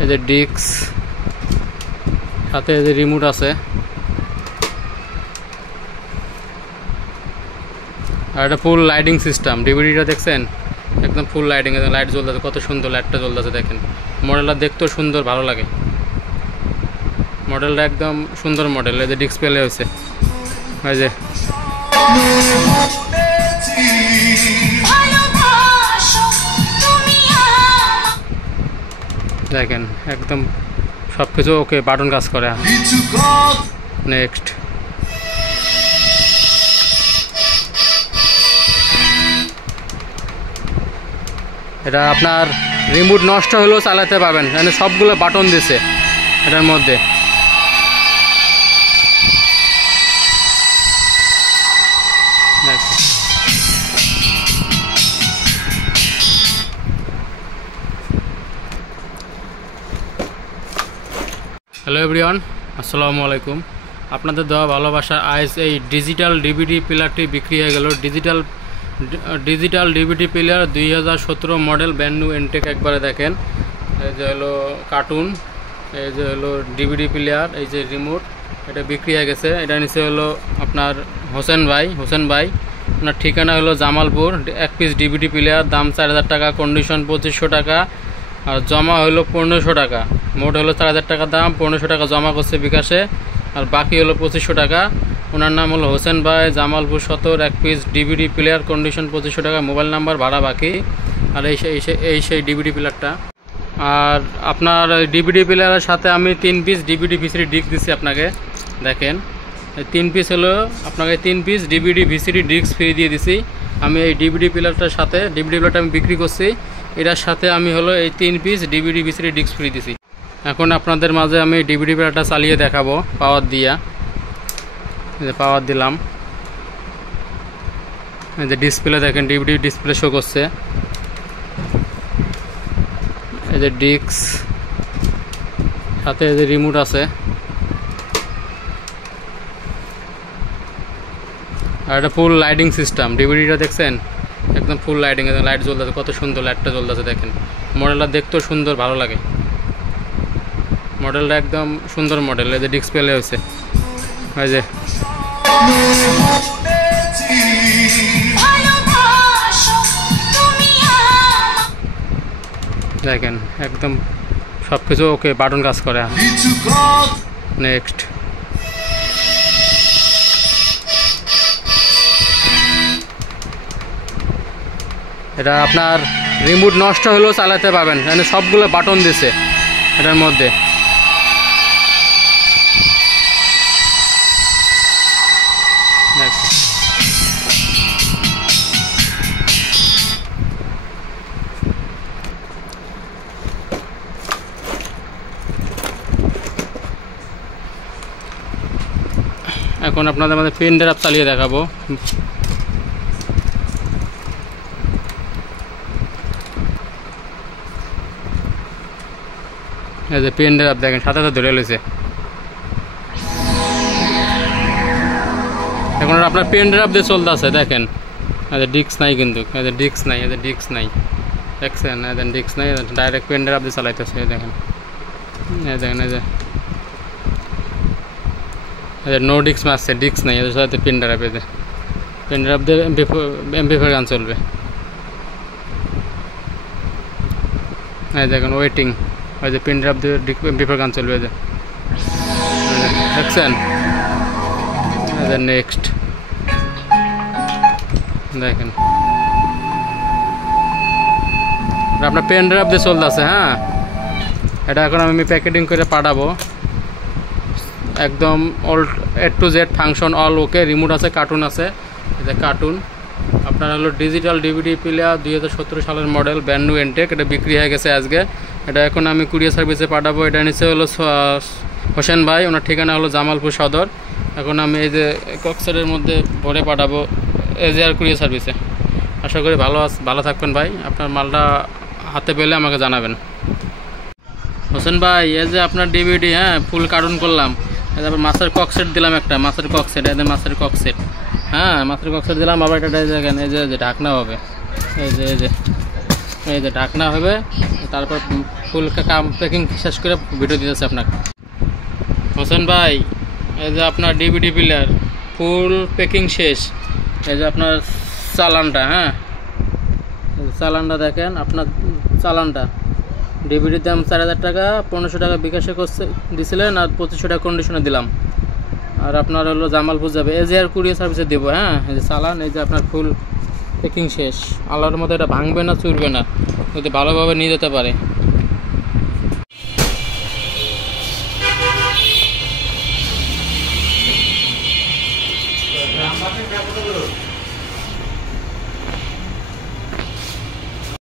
এই যে ডিস্ক, সাথে এই যে রিমোট আছে, আর এটা ফুল লাইটিং সিস্টেম। ডিভিডিটা দেখছেন একদম ফুল লাইটিং, লাইট জ্বলতেছে, কত সুন্দর লাইটটা জ্বলতেছে দেখেন। মডেলটা দেখতেও সুন্দর, ভালো লাগে। মডেলটা একদম সুন্দর মডেল। এই যে ডিসপ্লে হয়েছে, এই যে দেখেন একদম সব কিছু ওকে, বাটন কাজ করে। নেক্সট, এটা আপনার রিমোট নষ্ট হলেও চালাতে পারবেন, মানে সবগুলো বাটন দিছে এটার মধ্যে। হ্যালো এভরিওয়ান, আসসালামু আলাইকুম। আপনাদের দেওয়া ভালোবাসার আইস এই ডিজিটাল ডিভিডি প্লেয়ারটি বিক্রি হয়ে গেল। Digital DVD player 2017 model, brand new Entech. একবারে দেখেন, এই যে হলো কার্টুন, এই যে হলো ডিভিডি প্লেয়ার, এই যে রিমোট, এটা বিক্রি হয়ে গেছে। এটা নিচে হলো আপনার হোসেন ভাই। আপনার ঠিকানা হলো জামালপুর। এক পিস ডিভিডি প্লেয়ার, দাম 4000 টাকা, কন্ডিশন 2500 টাকা, আর জমা হলো 1500 টাকা। মোট হলো 4000 টাকা দাম, 1500 টাকা জমা করছে বিকাশে, আর বাকি হলো 2500 টাকা। ওনার নাম হলো হোসেন ভাই, জামালপুর সদর। এক পিস ডিভিডি প্লেয়ার, কন্ডিশন 2500 টাকা, মোবাইল নাম্বার, ভাড়া বাকি। আর এই সেই ডিভিডি প্লেয়ারটা। আর আপনার ডিভিডি প্লেয়ারের সাথে আমি 3 পিস ডিভিডি ভিসিডি ডিস্ক দিচ্ছি আপনাকে। দেখেন, এই 3 পিস হলো আপনাকে 3 piece DVD VCD disk free দিয়ে দিছি আমি। এই ডিভিডি প্লেয়ারটার সাথে, ডিভিডি প্লেয়ারটা আমি বিক্রি করছি, এটার সাথে আমি হলো এই 3 piece DVD VCD disk free দিছি। এখন আপনাদের মাঝে আমি ডিভিডি প্লেয়ারটা চালিয়ে দেখাবো পাওয়ার দিয়া। এই যে পাওয়ার দিলাম, এই যে ডিসপ্লে দেখেন, ডিভিডি ডিসপ্লে শো করছে। এই যে ডিস্ক, সাথে এই যে রিমোট আছে, আর এটা ফুল লাইটিং সিস্টেম। ডিভিডিটা দেখছেন একদম ফুল লাইটিং, লাইট জ্বলতেছে, কত সুন্দর লাইটটা জ্বলতেছে দেখেন। মডেলটা দেখতেও সুন্দর, ভালো লাগে। মডেলটা একদম সুন্দর মডেল। এই যে ডিসপ্লে হয়েছে, এই যে দেখেন একদম সব কিছু ওকে, বাটন কাজ করে। নেক্সট, এটা আপনার রিমোট নষ্ট হলেও চালাতে পারবেন, মানে সবগুলো বাটন দিছে এটার মধ্যে। এখন আপনাদের মধ্যে পেন ড্রাইভ চালিয়ে দেখাবো। এই যে পেন ড্রাইভ দেখেন, সাথে ধরে লইছে। এখন আপনার পেন ড্রাইভ দিয়ে চলতে আছে দেখেন। এদের ডিস্ক নাই কিন্তু, এদের ডিস্ক নাই, এদের ডিস্ক নাই দেখছেন, এদের ডিস্ক নাই, ডাইরেক্ট পেন ড্রাইভ দিয়ে চালাইতেছে। দেখেন, এই দেখেন, এই যে এদের নো ডিস্ক মারছে, ডিস্ক নাই, এদের সাথে পেন ড্রাইভ। এদের পেন ড্রাইভ দিয়ে MP4 গান চলবে। এই দেখেন ওয়েটিং, ওই যে পেন ড্রাইভ দিয়ে MP4 গান চলবে। যে দেখছেন, নেক্সট দেখেন, আপনার পেন ড্রাইভ দিয়ে চলতে আছে। হ্যাঁ, এটা এখন আমি প্যাকেটিং করে পাঠাবো। একদম all A to Z function all okay. Remote আছে, কার্টুন আছে, এটা কার্টুন। আপনার হলো ডিজিটাল ডিভিডি প্লেয়ার 2017 সালের মডেল, ব্র্যান্ড নিউ এনটেক। এটা বিক্রি হয়ে গেছে আজকে। এটা এখন আমি কুরিয়ার সার্ভিসে পাঠাবো। এটা নিচে হলো হোসেন ভাই, ওনার ঠিকানা হলো জামালপুর সদর। এখন আমি এই যে কক্সের মধ্যে ভরে পাঠাবো এজিআর কুরিয়ার সার্ভিসে। আশা করি ভালো থাকবেন ভাই। আপনার মালটা হাতে পেলে আমাকে জানাবেন। হোসেন ভাই, এই যে আপনার ডিভিডি, হ্যাঁ ফুল কার্টুন করলাম। তারপর মাছের ককসেট দিলাম একটা, মাছের ককসেট। এই যে মাছের ককসেট, হ্যাঁ মাছের ককসেট দিলাম। আবার এটা দেখেন, এই যে ঢাকনা হবে, এই যে ঢাকনা হবে। তারপর ফুল কাম প্যাকিং শেষ করে ভিডিও দিতেছে আপনাকে। হোসেন ভাই, এই যে আপনার ডিভিডি প্লেয়ার ফুল প্যাকিং শেষ। এই যে আপনার চালানটা, হ্যাঁ চালানটা দেখেন, আপনার চালানটা ডিভিডির দাম 4000 টাকা, 1500 টাকা বিকাশে দিছিলেন আর 2500 টাকা কন্ডিশনে দিলাম। আর আপনার হলো জামালপুর যাবে, এজিআর কুরিয়ার সার্ভিসে দেবো। হ্যাঁ এই যে চালান, এই যে আপনার ফুল প্যাকিং শেষ। আল্লাহর মতো এটা ভাঙবে না, চুরবে না, যদি ভালোভাবে নিয়ে যেতে পারে।